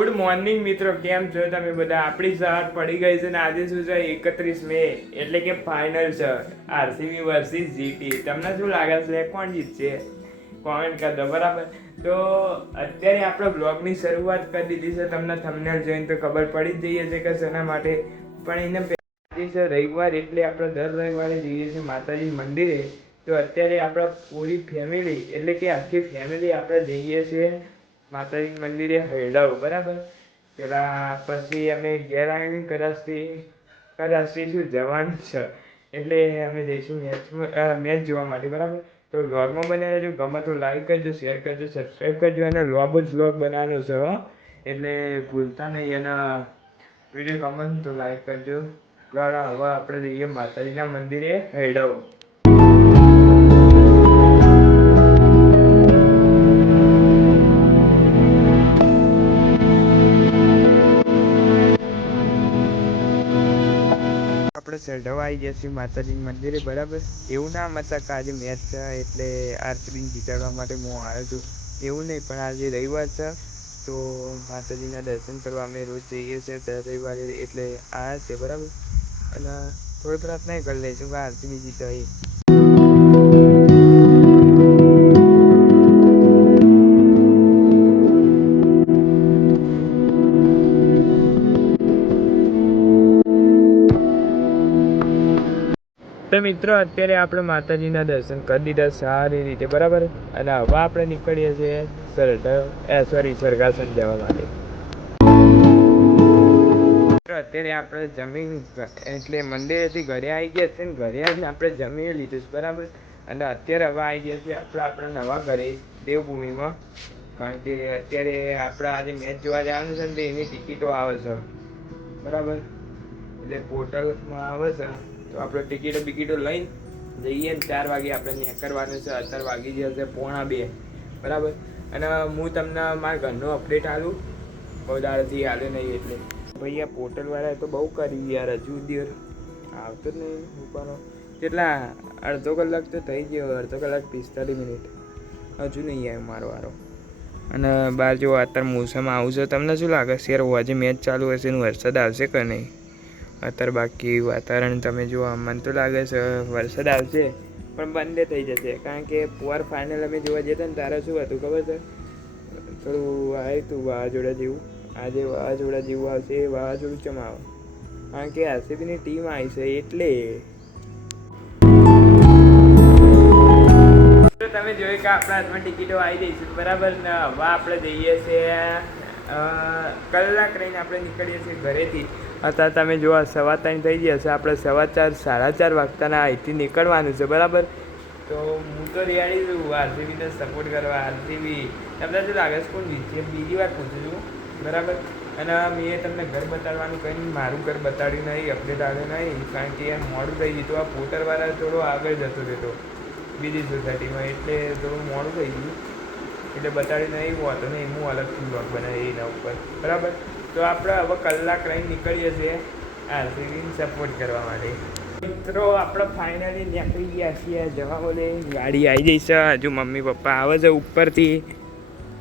Good morning મિત્રો, કેમ છો તમે બધા? આપણી સવાર પડી ગઈ છે ને આજે શું છે 31 મે એટલે કે ફાઇનલ છે આરસીબી વર્સિસ જીટી. તમને શું લાગે છે કોણ જીતશે? કોમેન્ટ કરી દો બરાબર. તો અત્યારે આપણે બ્લોગની શરૂઆત કરી દીધી છે. તમને થંબનેલ જોઈને તો ખબર પડી જ જઈએ છે કે શેના માટે. પણ એને પહેલાં છે રવિવાર એટલે આપણે દર રવિવારે જઈએ છીએ માતાજી મંદિરે. તો અત્યારે આપણા પૂરી ફેમિલી એટલે કે આખી ફેમિલી આપણે જઈએ છીએ માતાજી મંદિરે હૈડાવ બરાબર. પેલા પછી અમે ઘેર આવીને કદાચથી શું જવાનું છે એટલે અમે જઈશું મેચ જોવા માટે બરાબર. તો વ્લોગમાં બને રહેજો, ગમે તો લાઈક કરજો, શેર કરજો, સબસ્ક્રાઈબ કરજો અને લોબો જ વ્લોગ બનાવવાનો છે એટલે ભૂલતા નહીં. એના વિડીયો ગમે તો લાઈક કરજો. હવે આપણે જઈએ માતાજીના મંદિરે હૈડાવ. આપણે ચઢવા આવી ગયા છીએ માતાજી મંદિરે બરાબર. એવું ના મતલબ કે આજે મેચ છે એટલે આરસીબી જીતાડવા માટે હું આવ્યો છું એવું નહીં, પણ આજે રવિવાર છે તો માતાજીના દર્શન કરવા અમે રોજ જઈએ છીએ દર રવિવારે એટલે આવ્યા છે બરાબર. અને થોડી પ્રાર્થના કરી લઈશું કે આરસીબી જીતે. તો મિત્રો અત્યારે આપણે માતાજીના દર્શન કરી દીધા સારી રીતે બરાબર. અને હવે આપણે નીકળીએ છીએ સ્વર્ગાસન જવા માટે. અત્યારે આપણે જમીન એટલે મંદિરેથી ઘરે આવી ગયા છે ને ઘરે આવીને આપણે જમી લીધું છે બરાબર. અને અત્યારે હવે આવી ગયા છીએ આપણા નવા ઘરે દેવભૂમિમાં. કારણ કે અત્યારે આપણે આજે મેચ જોવા જવાનું છે ને તો એની ટિકિટો આવે છે બરાબર. એટલે પોર્ટલમાં આવે છે તો આપણે ટિકિટો લઈને જઈએ ને 4 વાગે આપણે નીકળવાનું છે. અત્યારે વાગી જશે 1:45 બરાબર. અને હું તમને મારા ઘરનો અપડેટ આલું, બહુ દાડથી આલે નહીં એટલે. ભાઈ આ પોર્ટલવાળાએ તો બહુ કરી યાર, હજુ દિવસ આવતો જ નહીં ઉપરનો. કેટલા અડધો કલાક તો થઈ ગયો, અડધો કલાક 45 મિનિટ હજુ નહીં આવ્યો મારો વારો. અને બહાર જો અત્યારે મોસમ આવું છે, તમને શું લાગે છે યાર આજે મેચ ચાલુ હશે ને વરસાદ આવશે કે નહીં? અત્યારે બાકી વાતાવરણ તમે જુઓ, મને તો લાગે છે વરસાદ આવશે પણ બંધ થઈ જશે. કારણ કે પુઅર ફાઇનલ અમે જોવા જતા ને તારે શું હતું ખબર છે, થોડું આવ્યું હતું વાવાઝોડા જેવું. આજે વાવાઝોડા જેવું આવશે. એ વાવાઝોડું ચમ આવે? કારણ કે આરસીબીની ટીમ આવી છે એટલે. તો તમે જોયું કે આપણા હાથમાં ટિકિટો આવી જઈશું બરાબર. ને હવે આપણે જઈએ છીએ કલાક રહીને આપણે નીકળીએ છીએ ઘરેથી. અત્યારે તમે જોવા 3:15 થઈ ગયા છે, આપણે 4:15 4:30 વાગતાના અહીંથી નીકળવાનું છે બરાબર. તો હું તો રેડી છું આરસીબીને સપોર્ટ કરવા. આરસીબી તમને શું લાગે છે કોણ જીતશે? બીજી વાર પૂછું છું બરાબર. અને મેં તમને ઘર બતાડવાનું કંઈ મારું ઘર બતાડ્યું નહીં, અપડેટ આવ્યો નહીં, કારણ કે યાર મોડું થઈ ગયું. તો આ પોર્ટરવાળા થોડો આગળ જતો રહેતો બીજી સોસાયટીમાં એટલે થોડું મોડું થઈ ગયું એટલે બતાડ્યું નહીં. હોતો નહીં, હું અલગથી બ્લોગ બનાવી એના ઉપર બરાબર. તો આપણે હવે કલાક રહીને નીકળીએ છીએ આરસીબીને સપોર્ટ કરવા માટે. મિત્રો આપણે ફાઇનલી નીકળી ગયા છીએ જવા બોલે. ગાડી આવી જઈ છે, હજુ મમ્મી પપ્પા આવે છે ઉપરથી.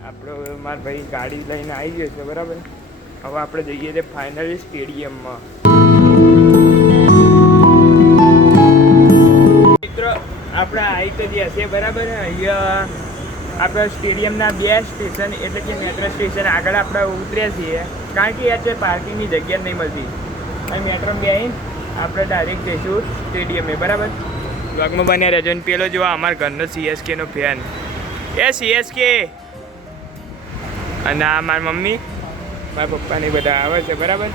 આપણો મારા ભાઈ ગાડી લઈને આવી ગયો છે બરાબર. હવે આપણે જઈએ છીએ ફાઇનલી સ્ટેડિયમમાં. મિત્રો આપણે આવી તો ગયા છે બરાબર. અહીંયા આપણા સ્ટેડિયમના 2 સ્ટેશન એટલે કે મેટ્રો સ્ટેશન આગળ આપણે ઉતર્યા છીએ. કારણ કે યાર પાર્કિંગની જગ્યા નહીં મળતી. અને મેટ્રોમાં બેસીને આપણે ડાયરેક્ટ જઈશું સ્ટેડિયમે બરાબર. વ્લોગમાં બન્યા રહેજો. અને પેલો જોવા અમારા ઘરનો CSKનો ફેન, એ CSK. અને આ મારી મમ્મી, મારા પપ્પાને બધા આવે છે બરાબર.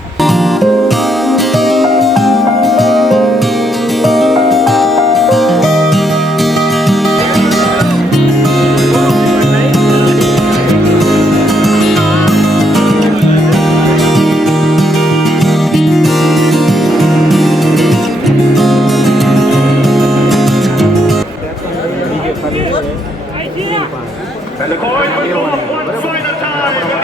And the coin will go up one final time in the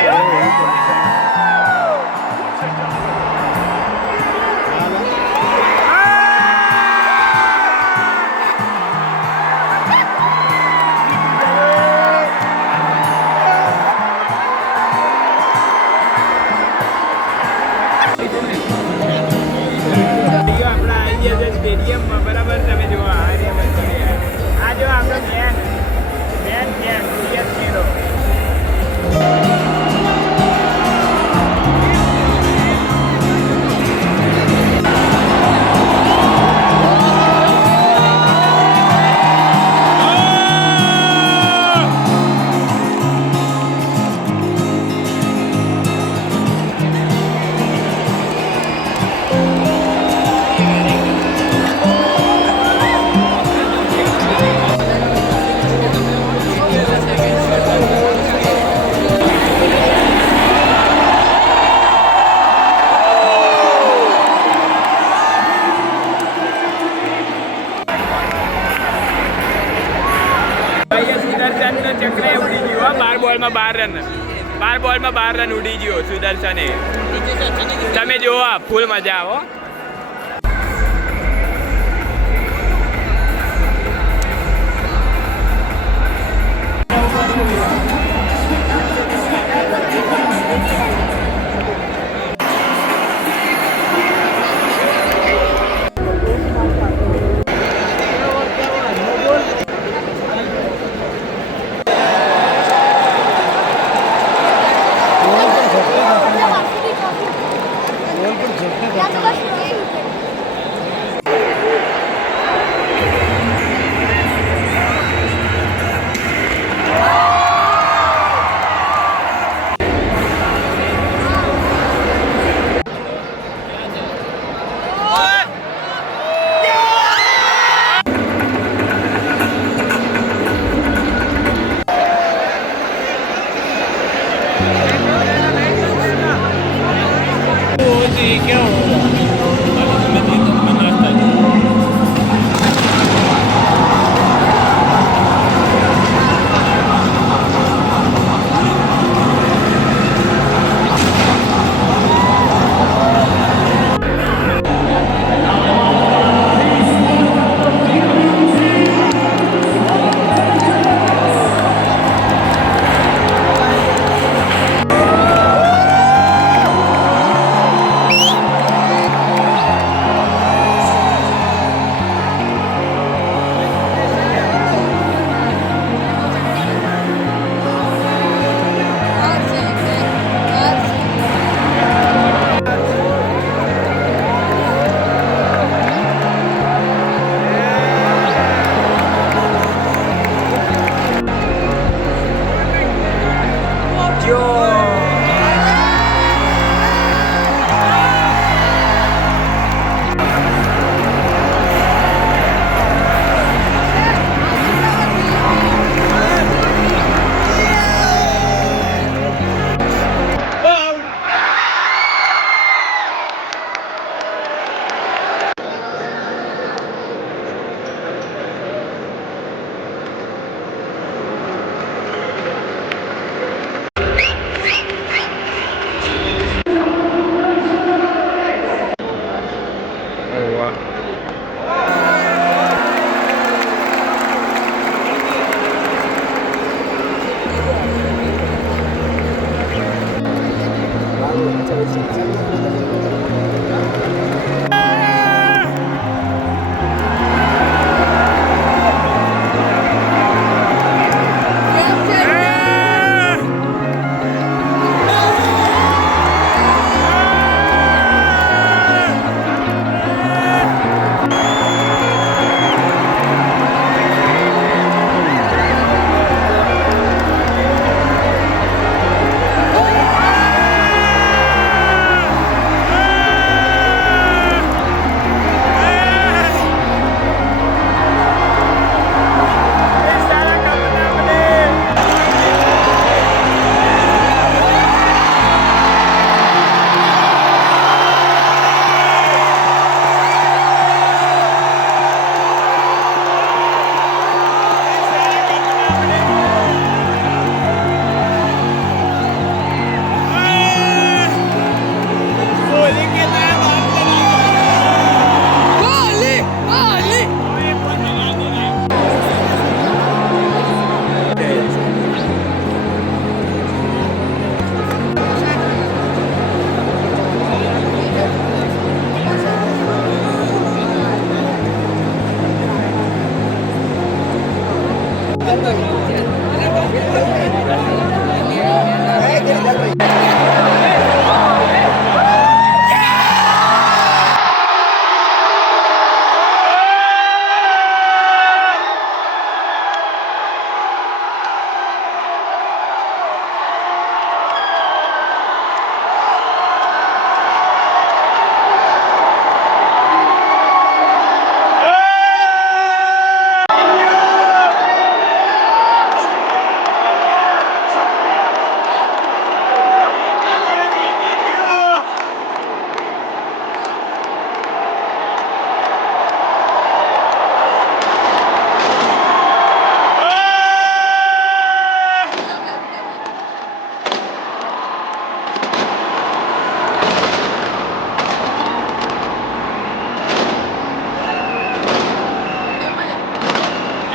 સ્ટેડિયમમાં બરાબર. તમે જુઓ આ જો આપણો મેન ગેમ ક્રિકેટ મેળો. સુદર્શનનો ચક્ર ઉડી ગયો. 12 બોલમાં 12 રન. 12 બોલમાં 12 રન ઉડી ગયો સુદર્શને. તમે જુઓ ફૂલ મજા આવો.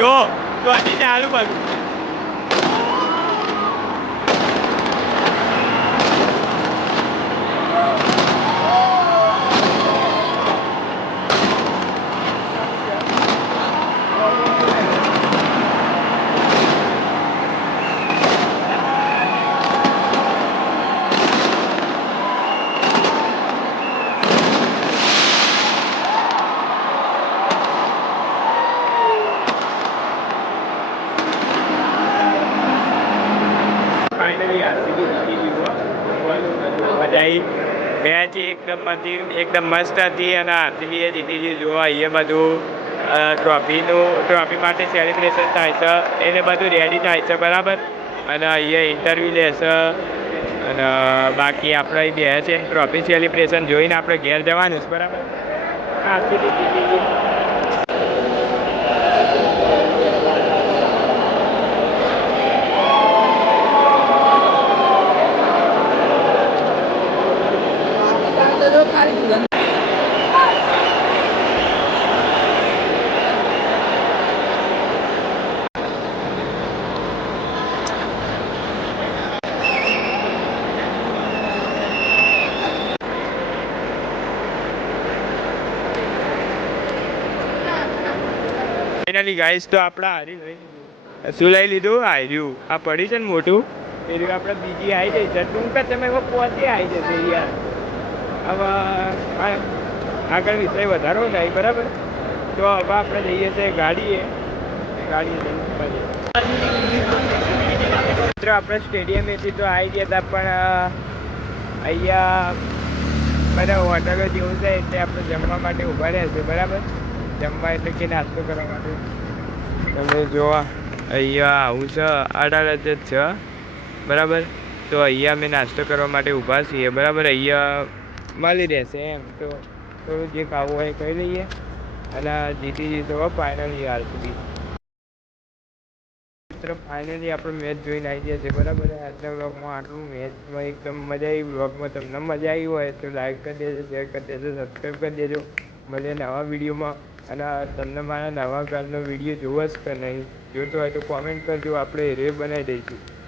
જો તો હજી ચાલુ બધું. ફાઇનલી આરસીબી જીતી ગયું. મજા આવી. મેચ એકદમ મસ્ત હતી અને આરસીબીએ જીતી ગઈ. જોવા એ બધું ટ્રોફી માટે સેલિબ્રેશન થાય છે, એને બધું રેડી થાય છે બરાબર. અને અહીંયા ઇન્ટરવ્યૂ લેશે અને બાકી આપણે બે છે ટ્રોફી સેલિબ્રેશન જોઈને આપણે ઘેર જવાનું છે બરાબર. આરસીબી જીતી ગઈ. ફાઇનલી ગાઈસ તો આપણે હારી લઈ લીધું. શું લઈ લીધું? હાર્યું. આ પડી છે ને મોટું એ રીતે આપણે બીજી આવી જઈ છે ટૂંક જ સમયમાં પહોંચી આવી જશે યાર. હવે આગળ વિષય વધારો થાય બરાબર. તો હવે આપણે જઈએ છીએ ગાડીએ લઈને મિત્રો આપણે સ્ટેડિયમેથી તો આવી ગયા હતા પણ અહીંયા બધા હોટલો જેવું છે એટલે આપણે જમવા માટે ઊભા રહ્યા છે બરાબર. જમવા એટલે કે નાસ્તો કરવા માટે. તમે જોવા અહીંયા આવું છે 18 જ છે બરાબર. તો અહીંયા અમે નાસ્તો કરવા માટે ઊભા છીએ બરાબર. અહીંયા મળી રહેશે એમ તો થોડું જે ખાવું હોય ખાઈ લઈએ અને જીતી તો ફાઇનલી આરસીબી. મિત્રો ફાઇનલી આપણે મેચ જોઈને આવી ગયા છે બરાબર. આજના બ્લોગમાં આટલું. મેચમાં એકદમ મજા આવી. બ્લોગમાં તમને મજા આવી હોય તો લાઈક કરી દેજો, શેર કરી દેજો, સબસ્ક્રાઈબ કરી દેજો. મળીએ નવા વિડીયોમાં. અને તમને મારા નવા કાલનો વિડીયો જોવો જ કે નહીં જોતો હોય તો કોમેન્ટ કરજો, આપણે રે બનાવી દઈશું.